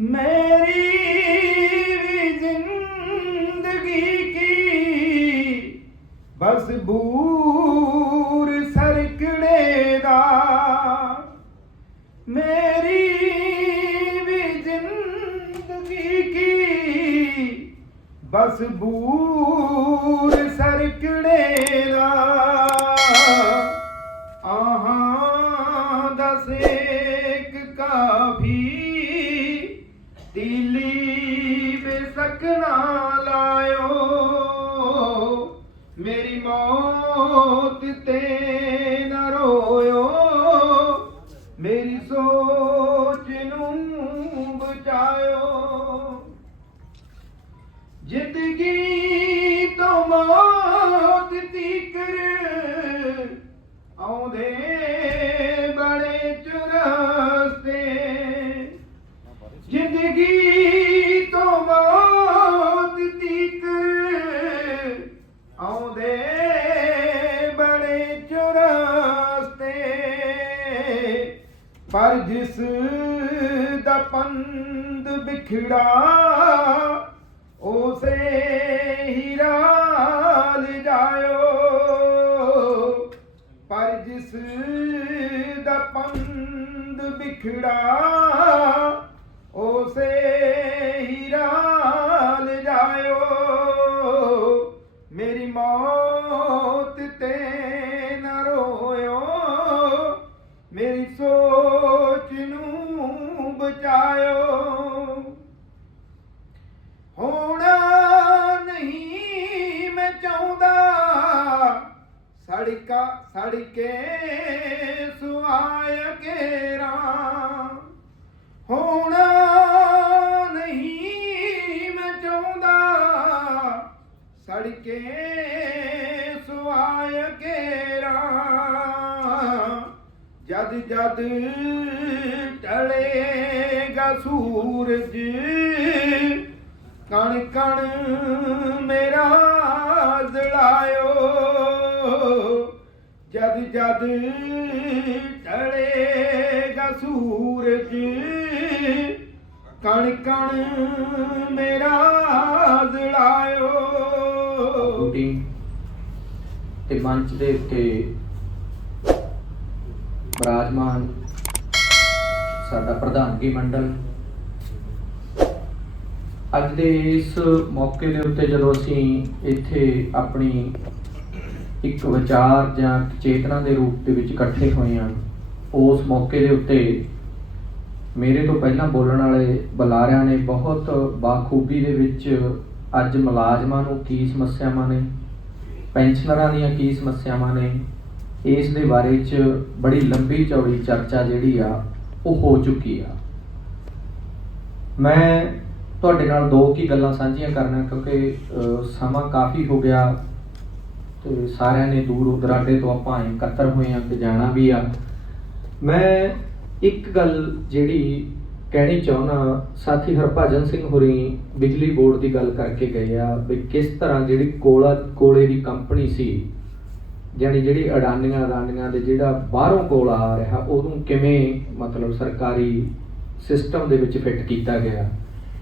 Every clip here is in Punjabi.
मेरी भी जिंदगी की बस बूर सरकड़े दा मेरी भी जिंदगी की बस बूर सरकड़े दा ਆਹਾਂ ਤੇ ਨਾ ਰੋਇਓ ਮੇਰੀ ਸੋਚ ਨੂੰ ਬਚਾਇਓ। ਜ਼ਿੰਦਗੀ ਤੋਂ ਮੌਤ ਤੀਕਰ ਆਉਂਦੇ ਬੜੇ ਚੁਰਸਤੇ ਪਰ ਜਿਸ ਦਾ ਪੰਦ ਵਿਖੜਾ ਉਸੇ ਹੀ ਰਾਲ ਪਰ ਜਿਸ ਦਾ ਪੰਦ ਵਿਖੜਾ ਸੜਕਾ ਸੜਕੇ ਸੁਆਇ ਕੇਰਾ। ਹੋਣਾ ਨਹੀਂ ਮੈਂ ਚਾਹੁੰਦਾ। ਸੜਕੇ ਸੁਆਇ ਕੇਰਾ। ਜਦ ਜਦ ਟਲੇਗਾ ਸੂਰਜ, ਕਣ ਕਣ ਜਦ ਜਦ ਸੂਰਜ ਕਣ ਕਣ ਮੇਰਾ ਜ਼ਲਾਇਓ ਸ਼ੂਟਿੰਗ ਤੇ ਮੰਚ ਦੇ ਉੱਤੇ ਬਰਾਜਮਾਨ ਸਾਡਾ ਪ੍ਰਧਾਨਗੀ ਮੰਡਲ। ਅੱਜ ਦੇ ਇਸ ਮੌਕੇ ਦੇ ਉੱਤੇ ਜਦੋਂ ਅਸੀਂ ਇੱਥੇ ਆਪਣੀ ਇੱਕ ਵਿਚਾਰ ਜਾਂ ਚੇਤਨਾ ਦੇ ਰੂਪ ਦੇ ਵਿੱਚ ਇਕੱਠੇ ਹੋਏ ਹਾਂ। ਉਸ ਮੌਕੇ ਦੇ ਉੱਤੇ ਮੇਰੇ ਤੋਂ ਪਹਿਲਾਂ ਬੋਲਣ ਵਾਲੇ ਬੁਲਾਰਿਆਂ ਨੇ ਬਹੁਤ ਬਾਖੂਬੀ ਦੇ ਵਿੱਚ ਅੱਜ ਮੁਲਾਜ਼ਮਾਂ ਨੂੰ ਕੀ ਸਮੱਸਿਆਵਾਂ ਨੇ, ਪੈਨਸ਼ਨਰਾਂ ਦੀਆਂ ਕੀ ਸਮੱਸਿਆਵਾਂ ਨੇ, ਇਸ ਦੇ ਬਾਰੇ 'ਚ ਬੜੀ ਲੰਬੀ ਚੌੜੀ ਚਰਚਾ ਜਿਹੜੀ ਆ, ਉਹ ਹੋ ਚੁੱਕੀ ਆ। ਮੈਂ ਤੁਹਾਡੇ ਨਾਲ ਦੋ ਕੀ ਗੱਲਾਂ ਸਾਂਝੀਆਂ ਕਰਨਾ ਕਿਉਂਕਿ ਸਮਾਂ ਕਾਫੀ ਹੋ ਗਿਆ। ਤੇ ਸਾਰਿਆਂ ਨੇ ਦੂਰ ਦਰਾਡੇ ਤੋਂ ਆਪਾਂ ਇਕੱਤਰ ਹੋਏ ਆ ਤੇ ਜਾਣਾ ਵੀ ਆ। ਮੈਂ ਇੱਕ ਗੱਲ ਜਿਹੜੀ ਕਹਿਣੀ ਚਾਹੁੰਦਾ, ਸਾਥੀ ਹਰਭਜਨ ਸਿੰਘ ਹੋਰੀ ਬਿਜਲੀ ਬੋਰਡ ਦੀ ਗੱਲ ਕਰਕੇ ਗਏ ਆ ਵੀ ਕਿਸ ਤਰ੍ਹਾਂ ਜਿਹੜੀ ਕੋਲਾ ਕੋਲੇ ਦੀ ਕੰਪਨੀ ਸੀ ਜਾਣੀ ਜਿਹੜੀ ਅਡਾਨੀਆਂ ਅਡਾਨੀਆਂ ਦੇ ਜਿਹੜਾ ਬਾਹਰੋਂ ਕੋਲਾ ਆ ਰਿਹਾ, ਉਹਨੂੰ ਕਿਵੇਂ ਮਤਲਬ ਸਰਕਾਰੀ ਸਿਸਟਮ ਦੇ ਵਿੱਚ ਫਿੱਟ ਕੀਤਾ ਗਿਆ,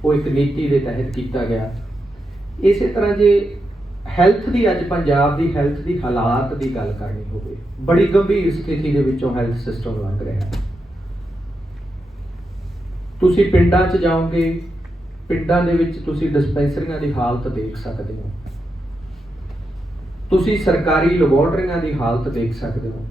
ਉਹ ਇੱਕ ਨੀਤੀ ਦੇ ਤਹਿਤ ਕੀਤਾ ਗਿਆ। ਇਸੇ ਤਰ੍ਹਾਂ ਜੇ ਹੈਲਥ ਦੀ ਅੱਜ ਪੰਜਾਬ ਦੀ ਹੈਲਥ ਦੀ ਹਾਲਾਤ ਦੀ ਗੱਲ ਕਰਨੀ ਹੋਵੇ, ਬੜੀ ਗੰਭੀਰ ਸਥਿਤੀ ਦੇ ਵਿੱਚੋਂ ਹੈਲਥ ਸਿਸਟਮ ਲੰਘ ਰਿਹਾ ਹੈ। ਤੁਸੀਂ ਪਿੰਡਾਂ 'ਚ ਜਾਓਗੇ, ਪਿੰਡਾਂ ਦੇ ਵਿੱਚ ਤੁਸੀਂ ਡਿਸਪੈਂਸਰੀਆਂ ਦੀ ਹਾਲਤ ਦੇਖ ਸਕਦੇ ਹੋ। ਤੁਸੀਂ ਸਰਕਾਰੀ ਲੈਬੋਰਟਰੀਆਂ ਦੀ ਹਾਲਤ ਦੇਖ ਸਕਦੇ ਹੋ।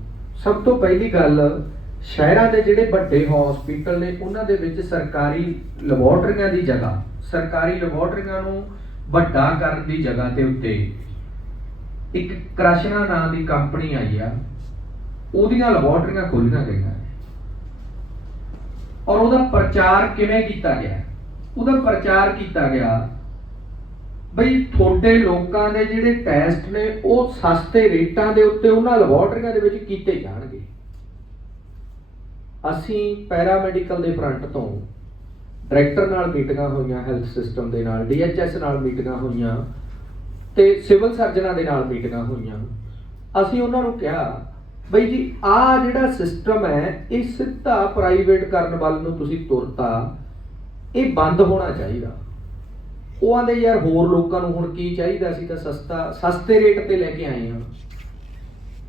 ਸਭ ਤੋਂ ਪਹਿਲੀ ਗੱਲ, ਸ਼ਹਿਰਾਂ ਦੇ ਜਿਹੜੇ ਵੱਡੇ ਹਸਪੀਟਲ ਨੇ, ਉਹਨਾਂ ਦੇ ਵਿੱਚ ਸਰਕਾਰੀ ਲੈਬੋਰਟਰੀਆਂ ਦੀ ਜਗ੍ਹਾ, ਸਰਕਾਰੀ ਲੈਬੋਰਟਰੀਆਂ ਨੂੰ ਵੱਡਾ ਕਰਨ ਦੀ ਜਗ੍ਹਾ ਤੇ ਉੱਤੇ ਇੱਕ ਕ੍ਰਸ਼ਨਾ ਨਾਂ ਦੀ ਕੰਪਨੀ ਆਈ ਆ, ਉਹਦੀਆਂ ਲੈਬੋਰਟਰੀਆਂ ਖੋਲੀਆਂ ਗਈਆਂ। ਔਰ ਉਹਦਾ ਪ੍ਰਚਾਰ ਕਿਵੇਂ ਕੀਤਾ ਗਿਆ? ਉਹਦਾ ਪ੍ਰਚਾਰ ਕੀਤਾ ਗਿਆ ਬਈ ਤੁਹਾਡੇ ਲੋਕਾਂ ਦੇ ਜਿਹੜੇ ਟੈਸਟ ਨੇ, ਉਹ ਸਸਤੇ ਰੇਟਾਂ ਦੇ ਉੱਤੇ ਉਹਨਾਂ ਲੈਬੋਰਟਰੀਆਂ ਦੇ ਵਿੱਚ ਕੀਤੇ ਜਾਣਗੇ। ਅਸੀਂ ਪੈਰਾਮੈਡੀਕਲ ਦੇ ਫਰੰਟ ਤੋਂ ਡਾਇਰੈਕਟਰ ਨਾਲ ਮੀਟਿੰਗਾਂ ਹੋਈਆਂ ਹੈਲਥ ਸਿਸਟਮ ਦੇ ਨਾਲ ਡੀਐਚਐਸ ਨਾਲ ਮੀਟਿੰਗਾਂ ਹੋਈਆਂ ਤੇ ਸਿਵਲ ਸਰਜਨਾਂ ਦੇ ਨਾਲ ਮੀਟਿੰਗਾਂ ਹੋਈਆਂ। ਅਸੀਂ ਉਹਨਾਂ ਨੂੰ ਕਿਹਾ, ਬਈ ਜੀ ਆ ਜਿਹੜਾ ਸਿਸਟਮ ਹੈ, ਇਹ ਸਿੱਧਾ ਪ੍ਰਾਈਵੇਟ ਕਰਨ ਵੱਲ ਨੂੰ ਤੁਸੀਂ ਤੁਰਤਾ। ਇਹ ਬੰਦ ਹੋਣਾ ਚਾਹੀਦਾ। ਉਹ ਆਂਦੇ, ਯਾਰ, ਹੋਰ ਲੋਕਾਂ ਨੂੰ ਹੁਣ ਕੀ ਚਾਹੀਦਾ? ਸੀ ਤਾਂ ਸਸਤਾ, ਸਸਤੇ ਰੇਟ ਤੇ ਲੈ ਕੇ ਆਏ ਹਾਂ।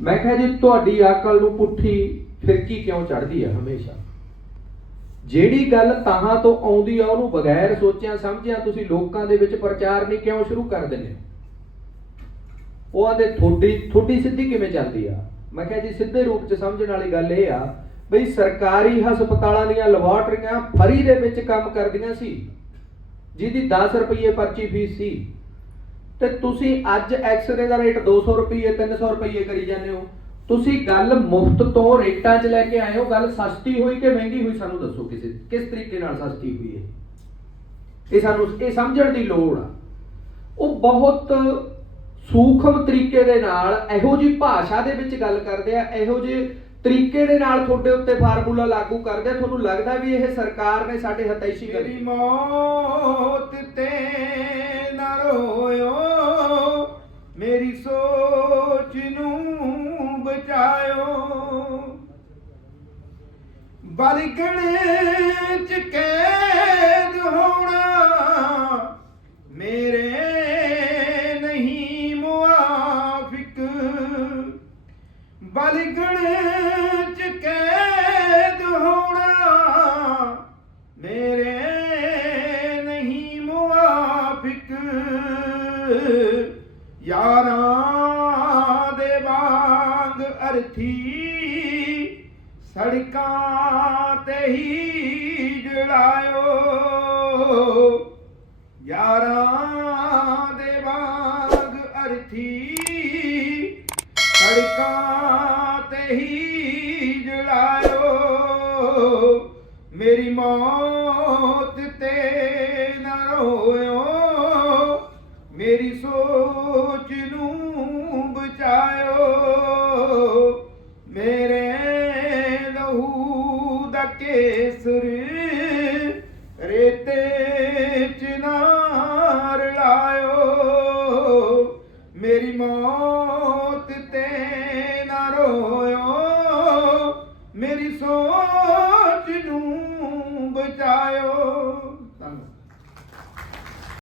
ਮੈਂ ਕਿਹਾ, ਜੀ, ਤੁਹਾਡੀ ਅਕਲ ਨੂੰ ਪੁੱਠੀ ਫਿਰਕੀ ਕਿਉਂ ਚੜਦੀ ਆ ਹਮੇਸ਼ਾ? ਜਿਹੜੀ ਗੱਲ ਤਾਹਾਂ ਤੋਂ ਆਉਂਦੀ ਆ, ਉਹਨੂੰ ਬਗੈਰ ਸੋਚਿਆ ਸਮਝਿਆ ਤੁਸੀਂ ਲੋਕਾਂ ਦੇ ਵਿੱਚ ਪ੍ਰਚਾਰ ਨਹੀਂ ਕਿਉਂ ਸ਼ੁਰੂ ਕਰ ਦਿੰਦੇ? ਹੋ ਉਹ ਆਂਦੇ ਥੋੜੀ ਥੋੜੀ ਸਿੱਧੀ ਕਿਵੇਂ ਚੱਲਦੀ ਆ? ਮੈਂ ਕਿਹਾ, ਜੀ, ਸਿੱਧੇ ਰੂਪ 'ਚ ਸਮਝਣ ਵਾਲੀ ਗੱਲ ਇਹ ਆ ਬਈ ਸਰਕਾਰੀ ਹਸਪਤਾਲਾਂ ਦੀਆਂ ਲੈਬਾਰਟਰੀਆਂ ਫਰੀ ਦੇ ਵਿੱਚ ਕੰਮ ਕਰਦੀਆਂ ਸੀ, ਜਿਹਦੀ 10 ਰੁਪਏ ਪਰਚੀ ਫੀਸ ਸੀ। ਤੇ ਤੁਸੀਂ ਅੱਜ ਐਕਸਰੇ ਦਾ ਰੇਟ 200 ਰੁਪਏ 300 ਰੁਪਏ ਕਰੀ ਜਾਂਦੇ ਹੋ। ਤੁਸੀਂ ਗੱਲ ਮੁਫਤ ਤੋਂ ਰੇਟਾਂ 'ਚ ਲੈ ਕੇ ਆਏ ਹੋ ਗੱਲ ਸਸਤੀ ਹੋਈ ਕਿ ਮਹਿੰਗੀ ਹੋਈ ਸਾਨੂੰ ਦੱਸੋ ਕਿਸੇ ਕਿਸ ਤਰੀਕੇ ਨਾਲ ਸਸਤੀ ਹੋਈ ਹੈ ਇਹ ਸਾਨੂੰ ਇਹ ਸਮਝਣ ਦੀ ਲੋੜ ਆ। ਉਹ ਬਹੁਤ ਸੂਖਮ ਤਰੀਕੇ ਦੇ ਨਾਲ ਇਹੋ ਜੀ ਭਾਸ਼ਾ ਦੇ ਵਿੱਚ ਗੱਲ ਕਰਦੇ ਆ ਇਹੋ ਜਿਹੇ ਤਰੀਕੇ ਦੇ ਨਾਲ ਤੁਹਾਡੇ ਉੱਤੇ ਫਾਰਮੂਲਾ ਲਾਗੂ ਕਰਦੇ ਤੁਹਾਨੂੰ ਲੱਗਦਾ ਵੀ ਇਹ ਸਰਕਾਰ ਨੇ ਸਾਡੇ ਹਤੈਸ਼ੀ ਮੇਰੀ ਕਰੀ ਮੌਤ ਤੇ ਨਾ ਰੋਇਓ ਮੇਰੀ ਸੋਚ ਨੂੰ ਬਲਗਣ ਚ ਕੈਦ ਹੋਣਾ ਮੇਰੇ ਨਹੀਂ ਮੁਆਫਿਕ। ਬਲਗਣ ਚ ਕੈਦ ਹੋਣਾ ਮੇਰੇ ਨਹੀਂ ਮੁਆਫਿਕ। ਯਾਰਾਂ ਦੇ ਵਾਂਗ ਅਰਥੀ ਸੜਕਾਂ ਤੇ ਹੀ ਜੜਾਇਓ। ਯਾਰਾਂ ਦੇ ਬਾਗ ਅਰਥੀ। ਸੜਕਾਂ ਤੇ ਹੀ ਜੜਾਇਓ। ਮੇਰੀ ਮੌਤ ਤੇ ਨਾ ਰੋਇਓ। ਮੇਰੀ ਸੋਚ ਨੂੰ ਬਚਾਇਓ। ਮੇਰੇ ਸੁਰੀ ਰੇਤੇ ਚਨਾਰ ਲਾਇਓ। ਮੇਰੀ ਮੌਤ ਤੇ